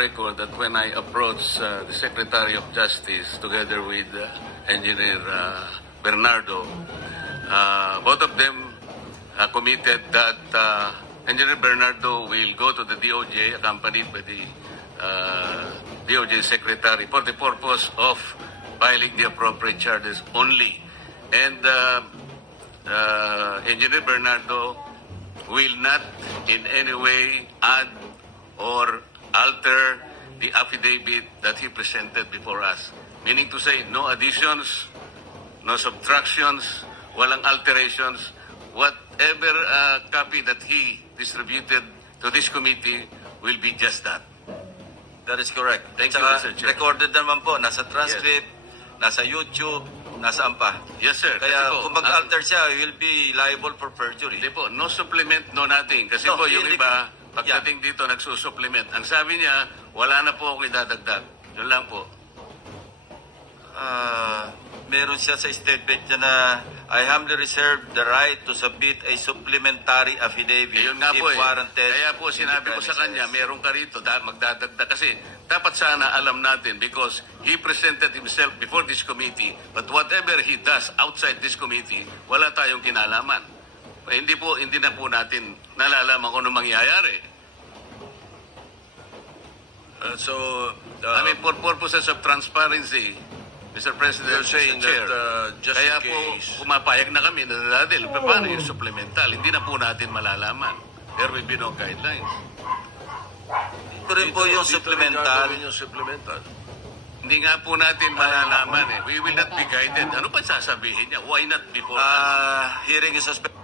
record that when I approached the Secretary of Justice together with Engineer Bernardo, both of them committed that Engineer Bernardo will go to the DOJ accompanied by the DOJ Secretary for the purpose of filing the appropriate charges only. And Engineer Bernardo will not in any way add or alter the affidavit that he presented before us. Meaning to say, no additions, no subtractions, walang alterations. Whatever copy that he distributed to this committee will be just that. That is correct. Thank you, Mr. Chair. Recorded naman po, nasa transcript, nasa YouTube, nasaan pa? Yes, sir. Kaya po, kung mag-alter siya, he will be liable for perjury. Hindi po, no supplement, no nothing. Kasi No, po yung hindi- iba, pagdating dito, nagsusupplement. Ang sabi niya, wala na po ako idadagdag. Yun lang po. Meron siya sa statement niya na I humbly reserve the right to submit a supplementary affidavit Yun nga if po eh. warranted. Kaya po sinabi ko sa kanya, meron ka rito, magdadagdag. Kasi dapat sana alam natin because he presented himself before this committee, but whatever he does outside this committee, wala tayong kinalaman. Hindi na po natin nalalaman kung ano mangyayari. I mean, for purposes of transparency, Mr. President, You're saying Mr. Chair, that just kaya in po case... pumapayag na kami na dahil paano yung supplemental, hindi na po natin malalaman. There will be no guidelines. Ito rin po yung supplemental. Yung supplemental. Hindi nga po natin malalaman eh. We will not be guided. Ano ba sasabihin niya? Why not before? Hearing is suspended.